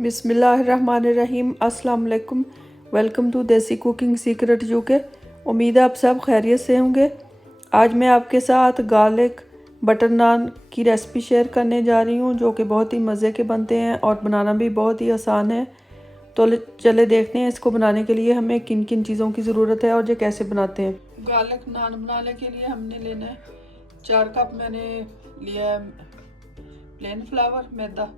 बिस्मिल्लाहिर्रहमानिर्रहीम। अस्सलाम वालेकुम। वेलकम टू देसी कुकिंग सीक्रेट यूके। उम्मीद है आप सब खैरियत से होंगे। आज मैं आपके साथ गार्लिक बटर नान की रेसिपी शेयर करने जा रही हूँ, जो कि बहुत ही मज़े के बनते हैं और बनाना भी बहुत ही आसान है। तो चले देखते हैं इसको बनाने के लिए हमें किन किन चीज़ों की ज़रूरत है और ये कैसे बनाते हैं। गार्लिक नान बनाने के लिए हमने लेना है 4 कप मैंने लिया है प्लेन फ्लावर मैदा।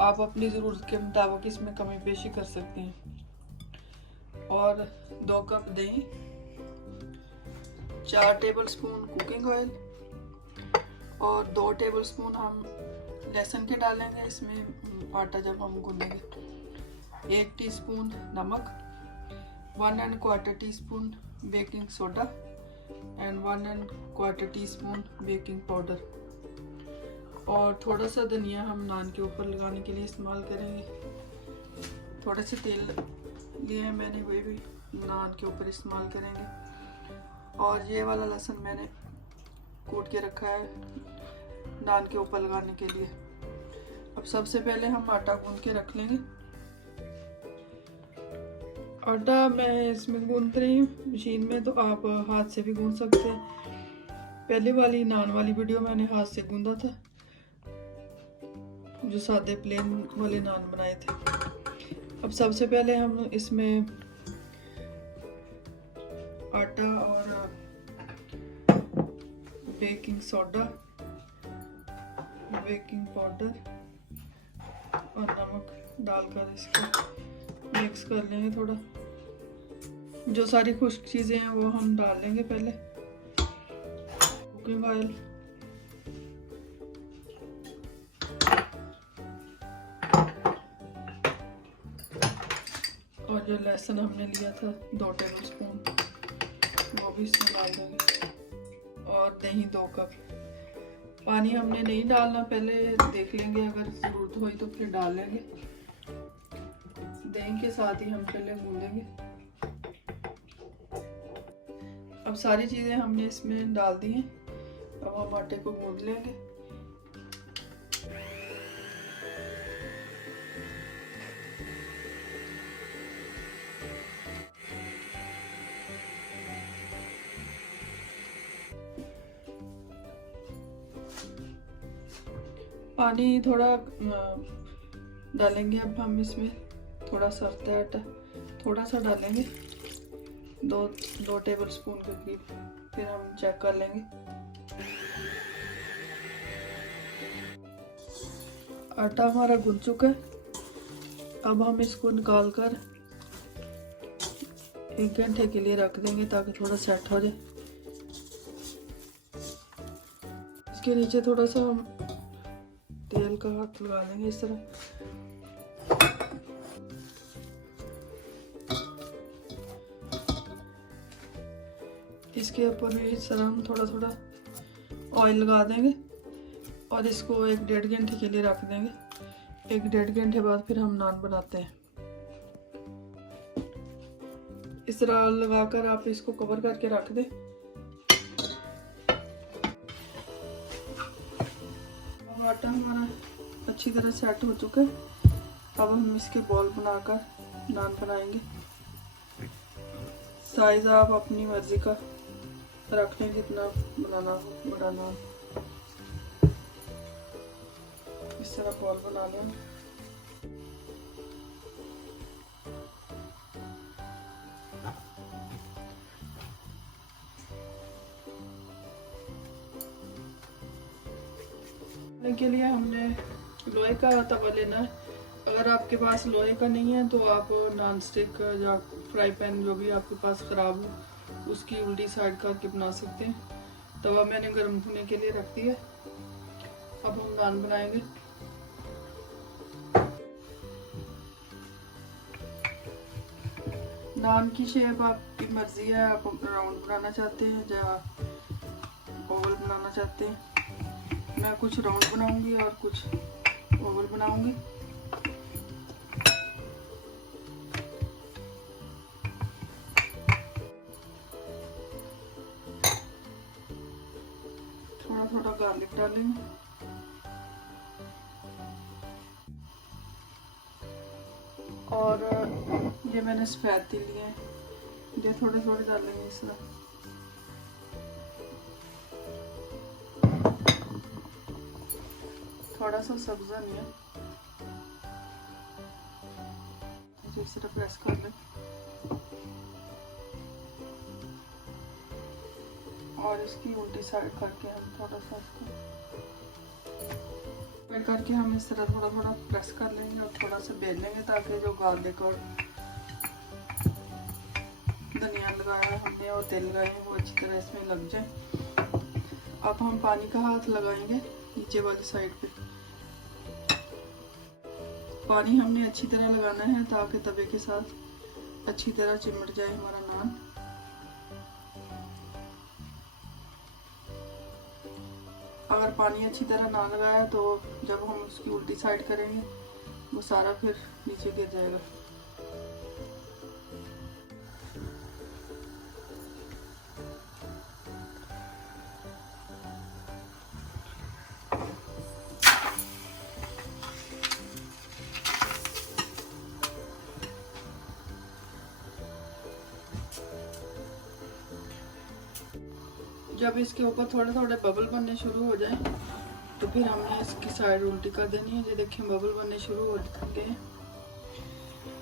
आप अपनी ज़रूरत के मुताबिक इसमें कमी पेशी कर सकते हैं। और 2 कप दही, 4 टेबलस्पून कुकिंग ऑयल और 2 टेबलस्पून हम लहसुन के डालेंगे इसमें आटा जब हम गूंदेंगे। 1 टीस्पून नमक, 1 1/4 teaspoon baking soda and 1 1/4 teaspoon baking powder और थोड़ा सा धनिया हम नान के ऊपर लगाने के लिए इस्तेमाल करेंगे। थोड़े से तेल लिए हैं मैंने, वही भी नान के ऊपर इस्तेमाल करेंगे। और ये वाला लहसुन मैंने कूट के रखा है नान के ऊपर लगाने के लिए। अब सबसे पहले हम आटा गूंद के रख लेंगे। आटा मैं इसमें गूंद रही हूँ मशीन में, तो आप हाथ से भी गूंद सकते हैं। पहले वाली नान वाली वीडियो मैंने हाथ से गूंदा था, जो सादे प्लेन वाले नान बनाए थे। अब सबसे पहले हम इसमें आटा और बेकिंग सोडा, बेकिंग पाउडर और नमक डालकर इसको मिक्स कर लेंगे। थोड़ा जो सारी खुश्क चीज़ें हैं वो हम डाल लेंगे। पहले कुकिंग ऑयल, और जो लहसुन हमने लिया था 2 टेबलस्पून वो भी इसमें डाल देंगे। और दही 2 कप। पानी हमने नहीं डालना, पहले देख लेंगे, अगर ज़रूरत हुई तो फिर डाल लेंगे। दही के साथ ही हम पहले गूंदेंगे। अब सारी चीज़ें हमने इसमें डाल दी हैं। अब हम आटे को गूंद लेंगे। पानी थोड़ा डालेंगे। अब हम इसमें थोड़ा सा आटा थोड़ा सा डालेंगे, 2 टेबलस्पून के करीब। फिर हम चेक कर लेंगे। आटा हमारा गूंद चुका है। अब हम इसको निकाल कर 1 घंटे के लिए रख देंगे ताकि थोड़ा सेट हो जाए। इसके नीचे थोड़ा सा हम तेल का हाथ लगा लेंगे इस तरह। इसके ऊपर भी इस तरह हम थोड़ा थोड़ा ऑयल लगा देंगे और इसको 1-1.5 घंटे के लिए रख देंगे। 1-1.5 घंटे बाद फिर हम नान बनाते हैं। इस तरह लगाकर आप इसको कवर करके रख दें। आटा हमारा अच्छी तरह सेट हो चुका है। अब हम इसके बॉल बनाकर नान बनाएंगे। साइज आप अपनी मर्जी का रख लें, जितना बनाना हो बड़ा नान। इस तरह बॉल बना लें। के लिए हमने लोहे का तवा लेना है। अगर आपके पास लोहे का नहीं है तो आप नॉन स्टिक या फ्राई पैन, जो भी आपके पास ख़राब हो, उसकी उल्टी साइड करके बना सकते हैं। तवा मैंने गर्म होने के लिए रख दिया। अब हम नान बनाएंगे। नान की शेप आपकी मर्जी है, आप राउंड बनाना चाहते हैं या ओवल बनाना चाहते हैं। मैं कुछ राउंड बनाऊंगी और कुछ ओवल बनाऊंगी। थोड़ा थोड़ा गार्लिक डालेंगे। और ये मैंने सफ़ेद तिल लिए हैं, ये थोड़े थोड़े डालेंगे इस तरह। थोड़ा सा सब्ज़ा नहीं है, इस तरह प्रेस कर लें और इसकी उल्टी साइड करके हम थोड़ा सा इसको करके हम इस तरह थोड़ा थोड़ा प्रेस कर लेंगे और थोड़ा सा बेल लेंगे ताकि जो गार्लिक और धनिया लगाया हमने और तेल लगाए वो अच्छी तरह इसमें लग जाए। अब हम पानी का हाथ लगाएंगे नीचे वाली साइड पे। पानी हमने अच्छी तरह लगाना है ताकि तवे के साथ अच्छी तरह चिमट जाए हमारा नान। अगर पानी अच्छी तरह ना लगाया तो जब हम उसकी उल्टी साइड करेंगे वो सारा फिर नीचे गिर जाएगा। जब इसके ऊपर थोड़े थोड़े बबल बनने शुरू हो जाए तो फिर हमने इसकी साइड उल्टी कर देनी है। ये देखिए बबल बनने शुरू हो गए हैं।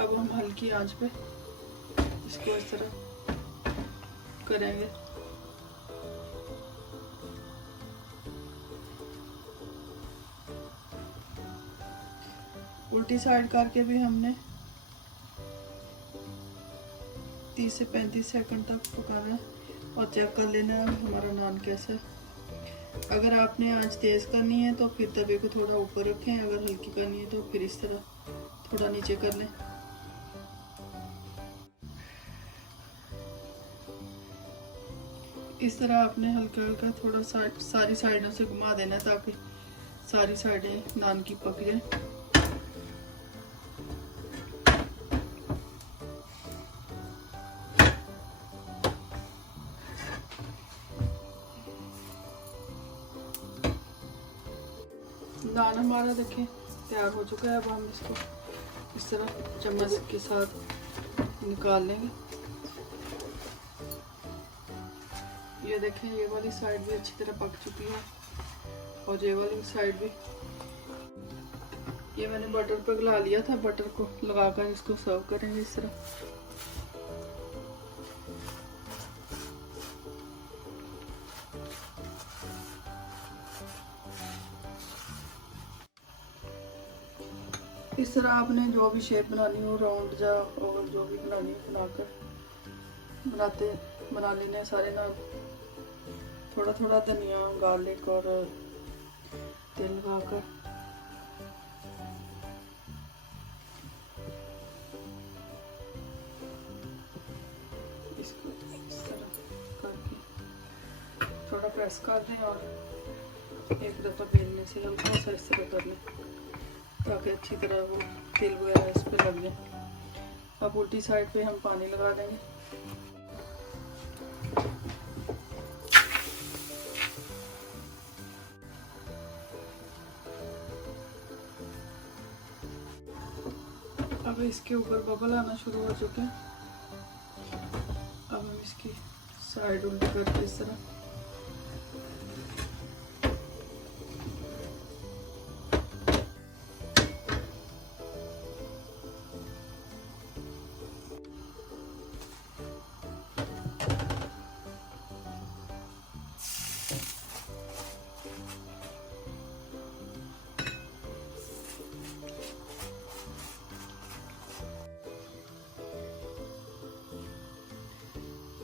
अब हम हल्की आंच पे इसको इस तरह करेंगे। उल्टी साइड करके भी हमने 30 से 35 सेकंड तक पकाना है और चेक कर लेना है हमारा नान कैसा है। अगर आपने आंच तेज़ करनी है तो फिर तवे को थोड़ा ऊपर रखें, अगर हल्की करनी है तो फिर इस तरह थोड़ा नीचे कर लें। इस तरह आपने हल्का हल्का थोड़ा सारी साइडों से घुमा देना है ताकि सारी साइडें नान की पक जाए। नान हमारा देखें तैयार हो चुका है। अब हम इसको इस तरह चम्मच के साथ निकाल लेंगे। ये देखें ये वाली साइड भी अच्छी तरह पक चुकी है और ये वाली साइड भी। ये मैंने बटर पे गला लिया था, बटर को लगाकर इसको सर्व करेंगे इस तरह। इस तरह आपने जो भी शेप बनानी हो, राउंड जा और जो भी बनानी हो बना लेने सारे नान। थोड़ा थोड़ा धनिया, गार्लिक और तेल लगाकर इसको इस तरह करके थोड़ा प्रेस कर दें और एक दफ़ा बेलने से हल्का सा इस तरह कर लें ताकि अच्छी तरह वो तेल वगैरह इस पे लग जाए। अब उल्टी साइड पे हम पानी लगा देंगे। अब इसके ऊपर बबल आना शुरू हो चुके हैं। अब हम इसकी साइड उल्टी करके इस तरह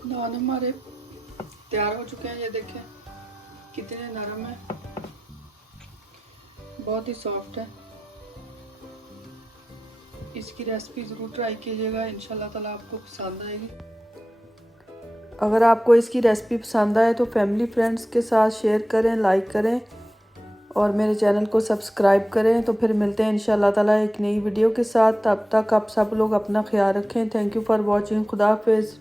नान हमारे तैयार हो चुके हैं। ये देखें कितने नरम है, बहुत ही सॉफ्ट है। इसकी रेसिपी ज़रूर ट्राई कीजिएगा, इंशाल्लाह ताला आपको पसंद आएगी। अगर आपको इसकी रेसिपी पसंद आए तो फैमिली फ्रेंड्स के साथ शेयर करें, लाइक करें और मेरे चैनल को सब्सक्राइब करें। तो फिर मिलते हैं इंशाल्लाह ताला एक नई वीडियो के साथ। तब तक आप सब लोग अपना ख्याल रखें। Thank you for watching. खुदा हाफिज़।